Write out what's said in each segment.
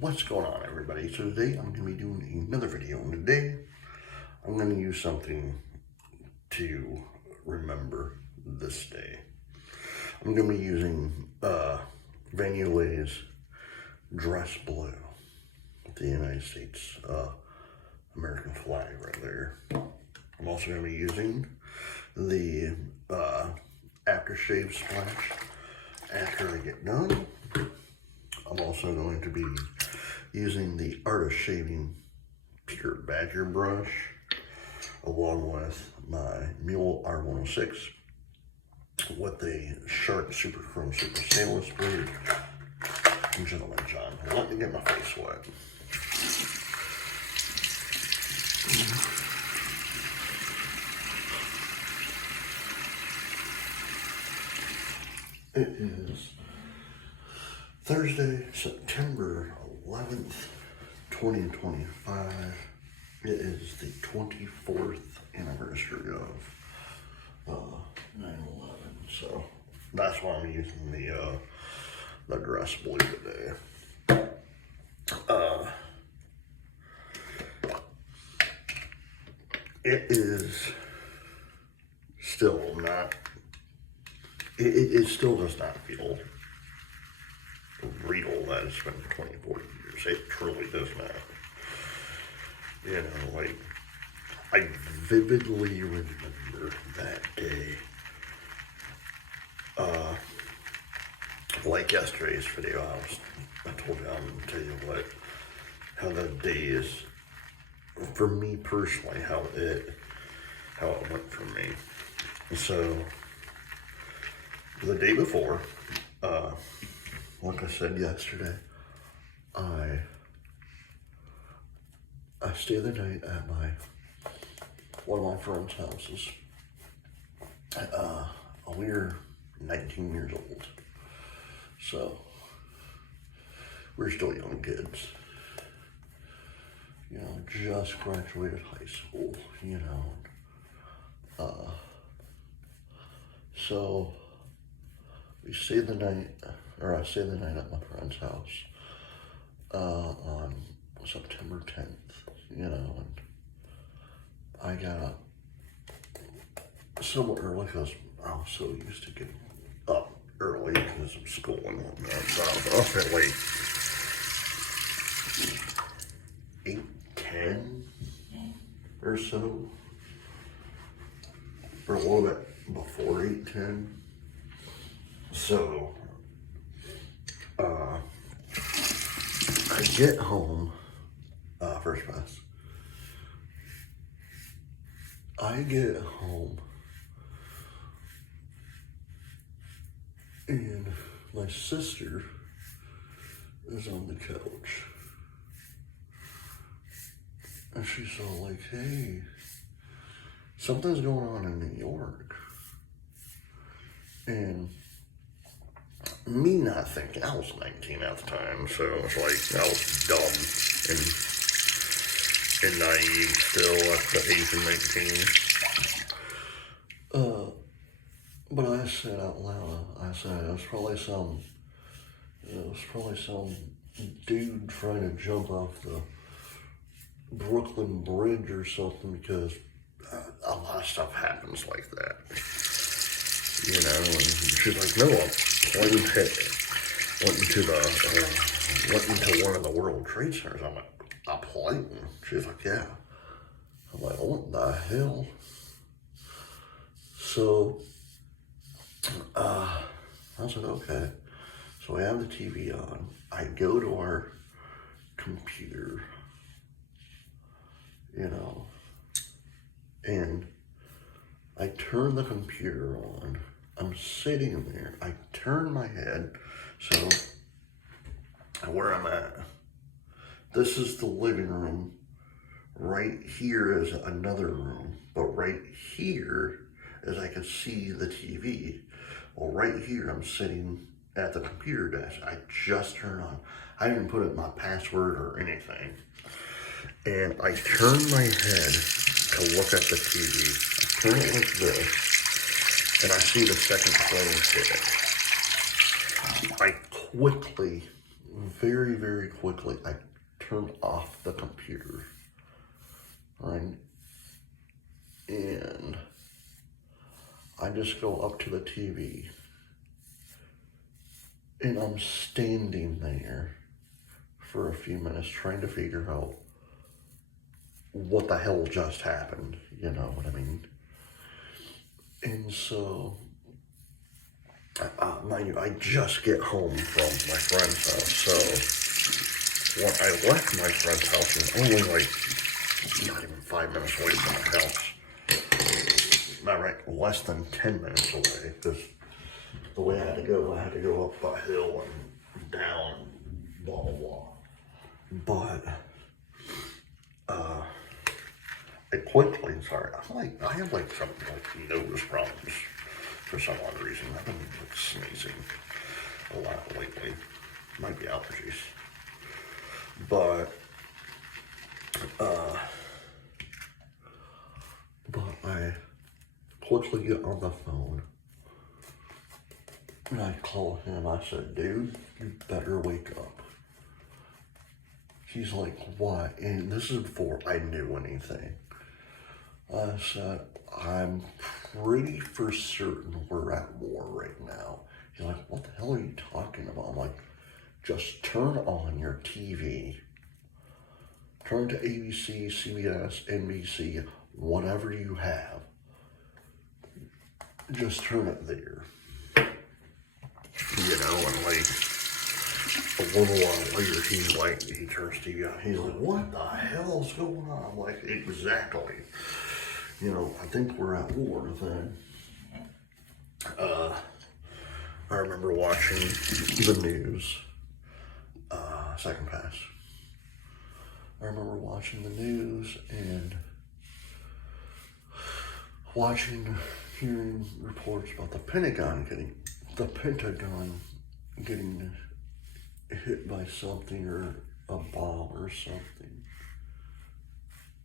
What's going on, everybody? So today I'm going to be doing another video, and today I'm going to use something to remember this day. I'm going to be using Yulay's Dress Bleu with the United States American flag right there. I'm also going to be using the aftershave splash after I get done. I'm also going to be using the Art of Shaving Pure Badger brush along with my Mule R106 with a sharp Super Chrome Super Stainless blade. Gentleman John, let me get my face wet. It is Thursday, September 11th, 2025. It is the 24th anniversary of 9/11. So that's why I'm using the dress blue today. It is still not. It still does not feel real that it's been 24 years. It truly does not. You know, like, I vividly remember that day. Like yesterday's video, I told you, I'm going to tell you how that day is, for me personally, how it went for me. So, the day before, like I said yesterday, I stayed the night at one of my friend's houses. We were 19 years old, so we're still young kids. You know, just graduated high school. You know, so we stayed the night, or I stayed the night at my friend's house on September 10th, you know, and I got up somewhat early because I was so used to getting up early because of school and whatnot. So I was up at like 8:10 or so, or a little bit before 8:10. So, I get home, first class. I get home, and my sister is on the couch. And she's all like, hey, something's going on in New York. And me not thinking, I was 19 at the time, so it's like, I was dumb and naive still at the age of 19. But I said out loud, I said, it was probably some dude trying to jump off the Brooklyn Bridge or something, because a lot of stuff happens like that. You know, and she's like, no, a plane went into one of the World Trade Centers. I'm like, a plane? She's like, yeah. I'm like, what the hell? So, I said, okay. So we have the TV on. I go to our computer, you know, and I turn the computer on. I'm sitting there. I turn my head. So, where I'm at, this is the living room. Right here is another room. But right here is I can see the TV. Well, right here, I'm sitting at the computer desk. I just turned on. I didn't put in my password or anything. And I turn my head to look at the TV. I turn it like this, and I see the second plane hit it. I quickly very, very quickly, I turn off the computer, right? And I just go up to the TV, and I'm standing there for a few minutes trying to figure out what the hell just happened, you know what I mean? And so, mind you, I just get home from my friend's house, so when I left my friend's house, it was only like not even 5 minutes away from my house. Not right, less than 10 minutes away, because the way I had to go up a hill and down, and blah, blah, blah. But, I quickly, sorry, I have like some like nose problems for some odd reason. I've been like sneezing a lot lately. Might be allergies. But I quickly get on the phone and I call him. I said, dude, you better wake up. He's like, what? And this is before I knew anything. I said, I'm pretty for certain we're at war right now. He's like, what the hell are you talking about? I'm like, just turn on your TV. Turn to ABC, CBS, NBC, whatever you have. Just turn it there. You know, and like, a little while later, he turns TV on. He's like, what the hell's going on? I'm like, exactly. You know, I think we're at war then. I remember watching the news, second pass. I remember watching the news and hearing reports about the Pentagon getting hit by something or a bomb or something.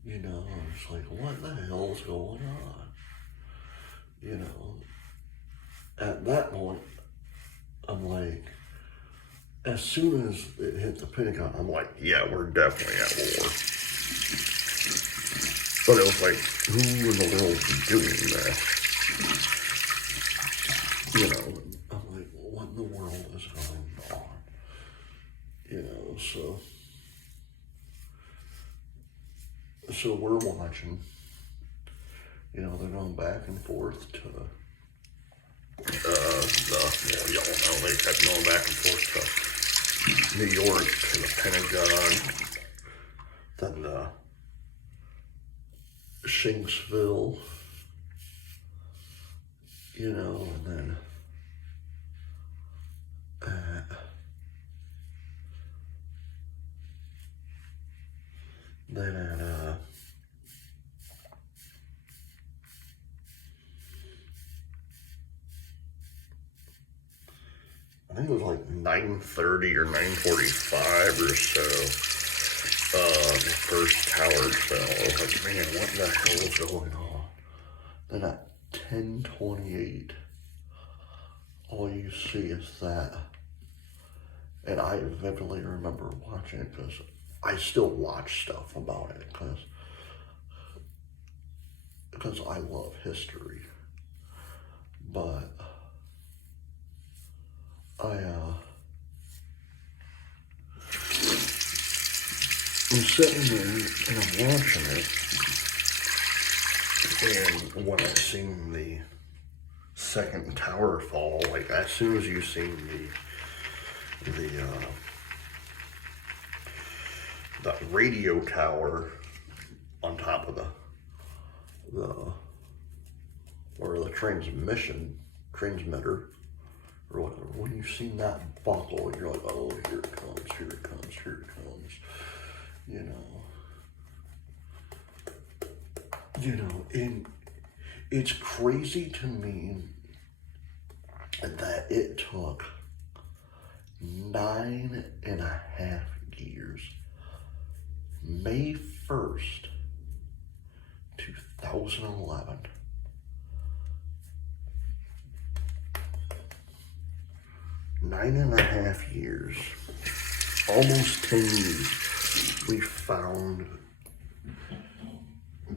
You know, it's like, what the hell's going on? You know, at that point, I'm like, as soon as it hit the Pentagon, I'm like, yeah, we're definitely at war. But it was like, who in the world is doing that? You know, I'm like, what in the world is going on? You know, so we're watching, you know, they're going back and forth to y'all know, they kept going back and forth to New York, to the Pentagon, then Shanksville, you know, and then at I think it was like 9:30 or 9:45 or so, the first towers fell. I was like, man, what the hell is going on? Then at 10:28, all you see is that. And I vividly remember watching it because I still watch stuff about it because I love history. But I'm sitting there and I'm watching it, and when I seen the second tower fall, like as soon as you seen the radio tower on top of the transmitter, or whatever, when you've seen that buckle, you're like, oh, here it comes, here it comes, here it comes, you know, and it's crazy to me that it took 9.5 years, May 1st, 2011, nine and a half years almost 10 years, we found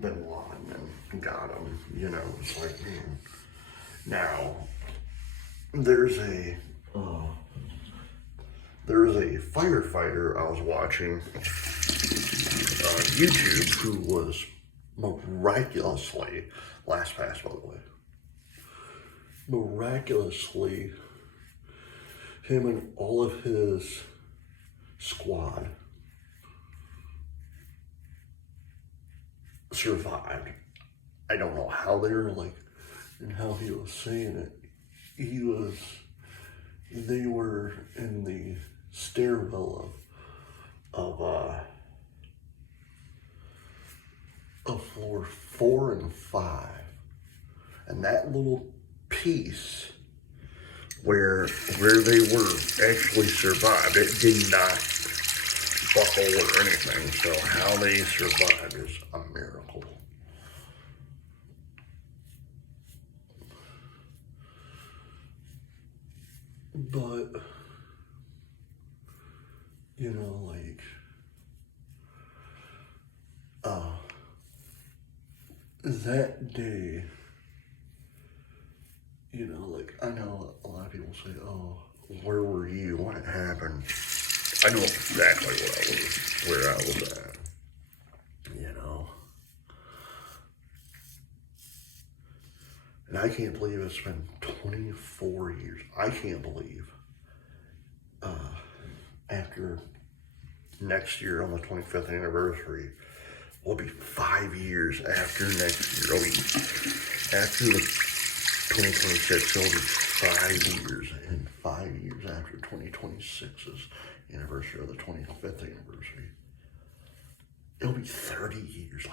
Bin Laden and got him. You know, it's like, man. Now, there's a firefighter I was watching on YouTube who was miraculously, LastPass by the way, miraculously, him and all of his squad survived. I don't know how they were like, and how he was saying it. They were in the stairwell of floor 4 and 5. And that little piece where they were actually survived, it did not buckle or anything. So how they survived is a miracle. But, you know, like, that day, you know, like, I know a lot of people say, oh, where were you when it happened? I know exactly where I was at, you know. And I can't believe it's been 24 years. I can't believe after next year on the 25th anniversary, will be 5 years after next year. It'll be after the 2026, it'll be 5 years, and 5 years after 2026's anniversary, or the 25th anniversary. It'll be 30 years.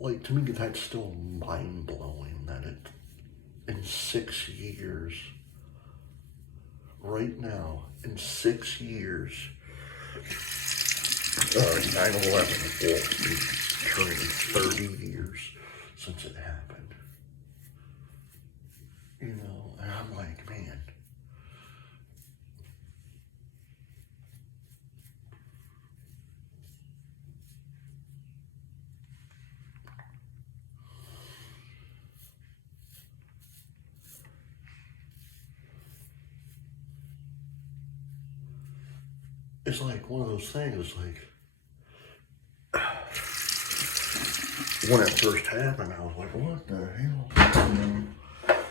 Like, to me, that's still mind-blowing that in 6 years, right now, in 6 years, 9/11 will be turning 30 years since it happened. You know, and I'm like, man. It's like one of those things, like, when it first happened, I was like, what the hell?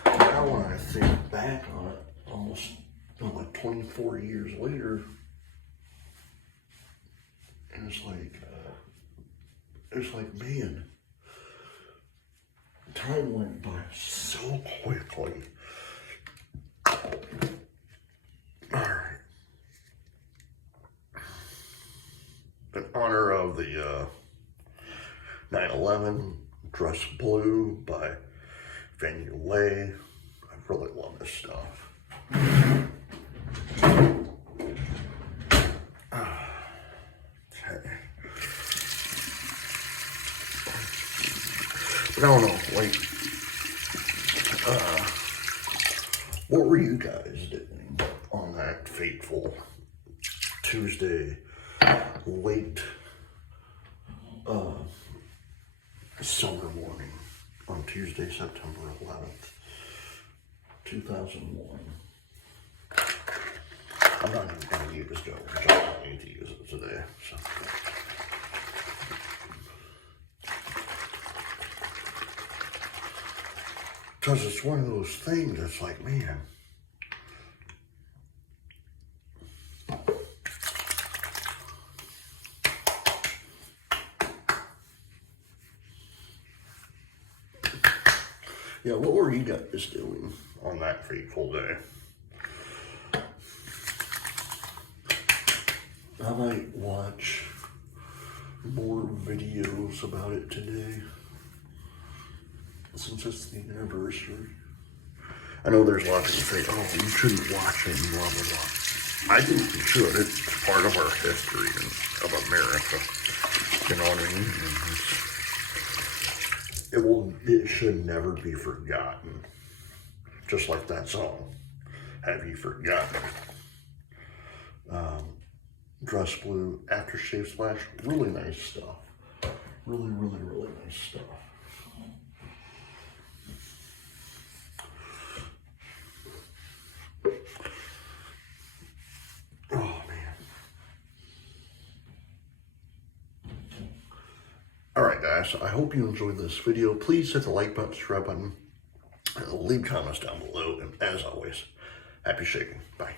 Now when I think back on it, almost like 24 years later, and it's like, man, time went by so quickly. All right. In honor of the 9/11 Dress Bleu by Yulay. I really love this stuff. Okay. But I don't know, like, what were you guys doing on that fateful Tuesday, late summer morning on Tuesday, September 11th, 2001. I'm not even going to use Go, which I don't need to use it today. So. Because it's one of those things that's like, man, yeah, what were you guys doing on that fateful day? I might watch more videos about it today, since it's the anniversary. I know there's a lot of people say, oh, you shouldn't watch it, and blah, blah, blah. I think you should. It's part of our history of America. You know what I mean? It should never be forgotten. Just like that song, Have You Forgotten? Dress Bleu aftershave splash. Really nice stuff. Really, really, really nice stuff. Oh, man. Alright, guys. I hope you enjoyed this video. Please hit the like button, subscribe button, and leave comments down below. And as always, happy shaking. Bye.